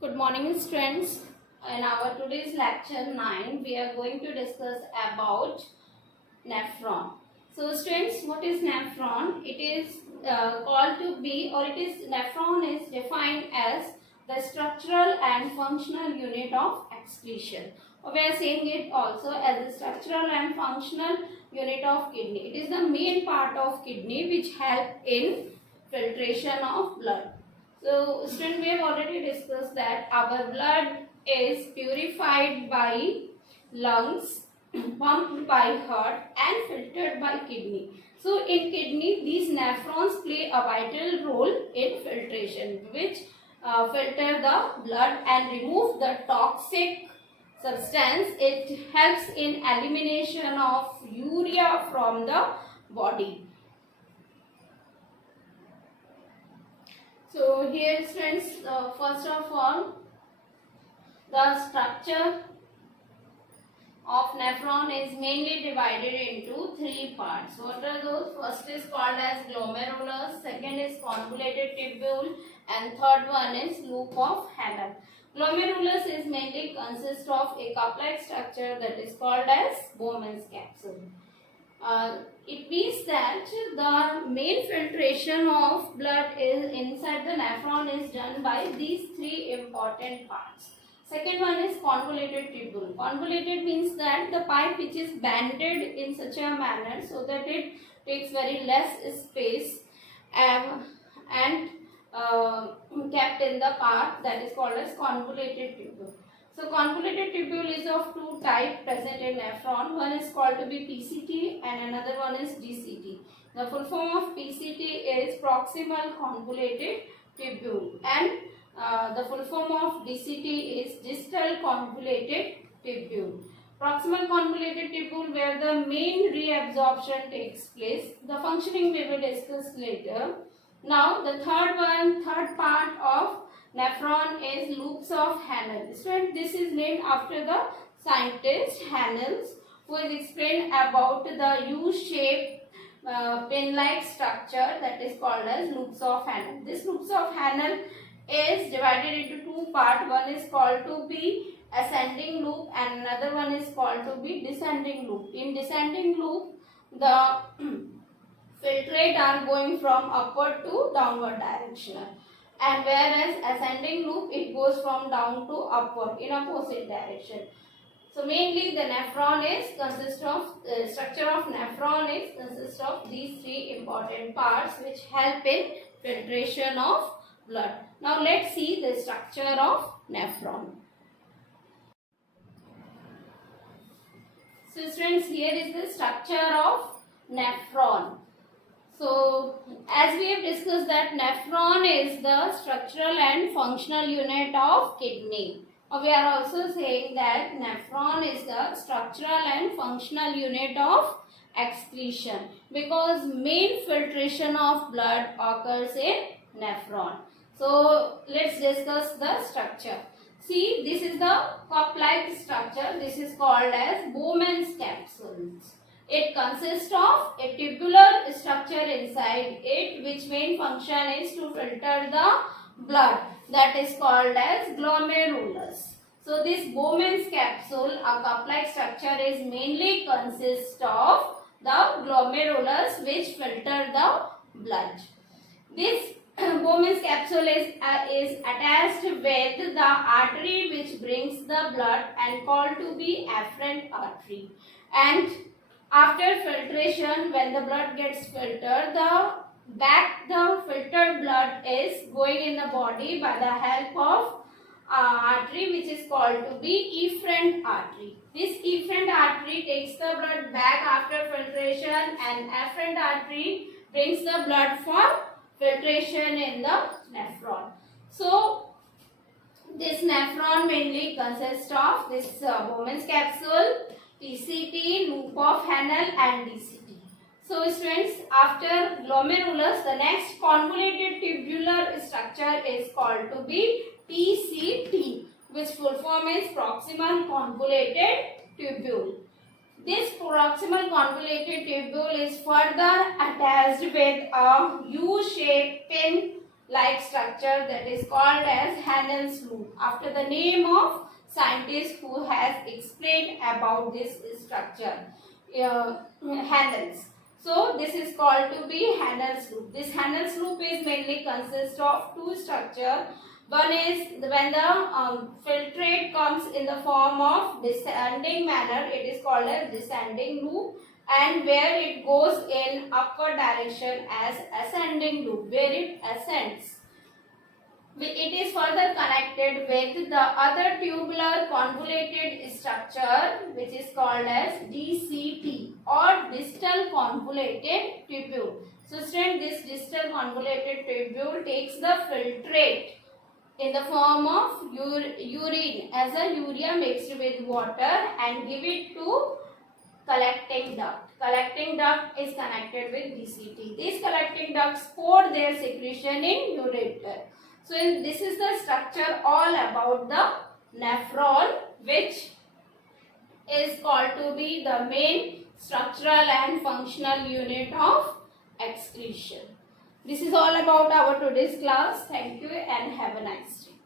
Good morning, students. In our today's lecture 9, we are going to discuss about nephron. So, students, what is nephron? It is called to be, or it is nephron is defined as the structural and functional unit of excretion. Or we are saying it also as the structural and functional unit of kidney. It is the main part of kidney which help in filtration of blood. So, student, we have already discussed that our blood is purified by lungs, pumped by heart and filtered by kidney. So, in kidney, these nephrons play a vital role in filtration, which filter the blood and remove the toxic substance. It helps in elimination of urea from the body. So here friends, first of all, the structure of nephron is mainly divided into three parts. What are those? First is called as glomerulus, second is convoluted tubule, and third one is loop of Henle. Glomerulus is mainly consists of a cup-like structure that is called as Bowman's capsule. It means that the main filtration of blood is inside the nephron is done by these three important parts. Second one is convoluted tubule. Convoluted means that the pipe which is banded in such a manner so that it takes very less space and kept in the part that is called as convoluted tubule. So convoluted tubule is of two types present in nephron. One is called to be PCT and another one is DCT. The full form of PCT is proximal convoluted tubule and the full form of DCT is distal convoluted tubule. Proximal convoluted tubule where the main reabsorption takes place. The functioning we will discuss later. Now the third part of nephron is loops of Henle. Student, this is named after the scientist Henle, who has explained about the U-shaped pin-like structure that is called as loops of Henle. This loops of Henle is divided into two parts. One is called to be ascending loop and another one is called to be descending loop. In descending loop, the filtrate are going from upward to downward direction. And whereas ascending loop, it goes from down to upward in opposite direction. So mainly the nephron is consists of structure of nephron is consists of these three important parts which help in filtration of blood. Now let's see the structure of nephron. So students, here is the structure of nephron. So, as we have discussed that nephron is the structural and functional unit of kidney. We are also saying that nephron is the structural and functional unit of excretion because main filtration of blood occurs in nephron. So, let's discuss the structure. See, this is the cup-like structure. This is called as Bowman's capsules. It consists of a tubular structure inside it which main function is to filter the blood, that is called as glomerulus. So this Bowman's capsule, a cup-like structure, is mainly consists of the glomerulus which filter the blood. This Bowman's capsule is attached with the artery which brings the blood and called to be afferent artery. And after filtration, when the blood gets filtered, the filtered blood is going in the body by the help of artery which is called to be efferent artery. This efferent artery takes the blood back after filtration and afferent artery brings the blood for filtration in the nephron. So, this nephron mainly consists of this Bowman's capsule, PCT, loop of Henle and DCT. So students, after glomerulus, the next convoluted tubular structure is called to be PCT, which full form is proximal convoluted tubule. This proximal convoluted tubule is further attached with a U-shaped pin like structure that is called as Hanel's loop, after the name of scientist who has explained about this structure, Hanel's. So this is called to be Hanel's loop. This Hanel's loop is mainly consist of two structure. One is when the filtrate comes in the form of descending manner, it is called as descending loop, and where it goes in upward direction as ascending loop, where it ascends. It is further connected with the other tubular convoluted structure which is called as DCT or distal convoluted tubule. So student, this distal convoluted tubule takes the filtrate in the form of urine as a urea mixed with water and give it to collecting duct. Collecting duct is connected with DCT. These collecting ducts pour their secretion in ureter. So this is the structure all about the nephron, which is called to be the main structural and functional unit of excretion. This is all about our today's class. Thank you and have a nice day.